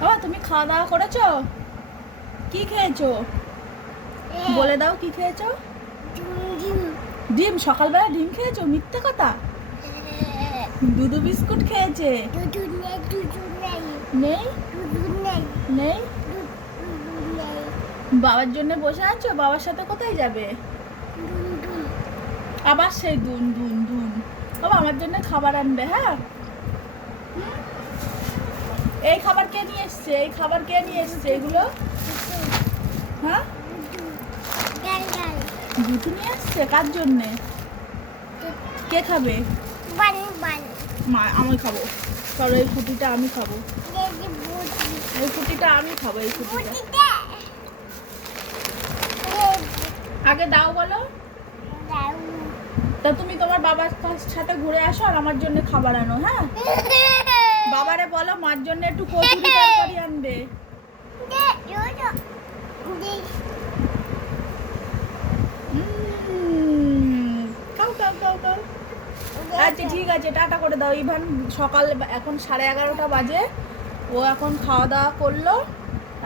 বাবা তুমি খাওয়া দাওয়া করেছো? কি খেয়েছো বলে দাও, কি খেয়েছো? ডিম? সকালবেলা ডিম খেয়েছো? মিথ্যে কথা। দুধু বিস্কুট খেয়েছে। নেই নেই। বাবার জন্য বসে আছো? বাবার সাথে কোথায় যাবে? আবার সেই দুন দুন দুন। বাবা আমার জন্য খাবার আনবে, হ্যাঁ? এই খাবার কে নিয়ে এসছে? এই খাবার কে নিয়ে এসছে এগুলো? হ্যাঁ, দুধ নিয়ে এসছে। কার জন্যে? কে খাবে? মা, আমি খাবো। চলো এই ফুটিটা আমি খাবো। এই ফুটিটা আমি খাবো। এই ফুটিটা আগে দাও বলো। তা তুমি তোমার বাবার সাথে ঘুরে আসো আর আমার জন্য খাবার আনো, হ্যাঁ? বাবারে বলো মার জন্য একটু কচুরি তরকারি আনবে। খাও খাও খাও খাও। আচ্ছা ঠিক আছে, টাটা করে দাও। ইভান সকাল এখন 11:30 বাজে। ও এখন খাওয়া দাওয়া করলো।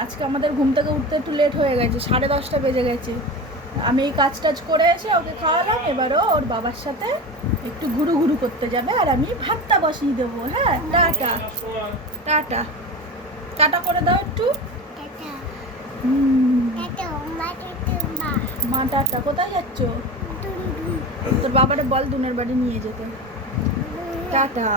আজকে আমাদের ঘুম থেকে উঠতে একটু লেট হয়ে গেছে, 10:30 বেজে গেছে। আমি এই কাজ টাজ করে এসে ওকে খাওয়ালাম। এবারও ওর বাবার সাথে একটু ঘুরু ঘুরু করতে যাবে আর আমি ভাতটা বসিয়ে দেবো। হ্যাঁ, টাটা টাটা টাটা করে দাও একটু। মা টাটা। কোথায় যাচ্ছ? তোর বাবারে বল দুনের বাড়ি নিয়ে যেতে। টাটা।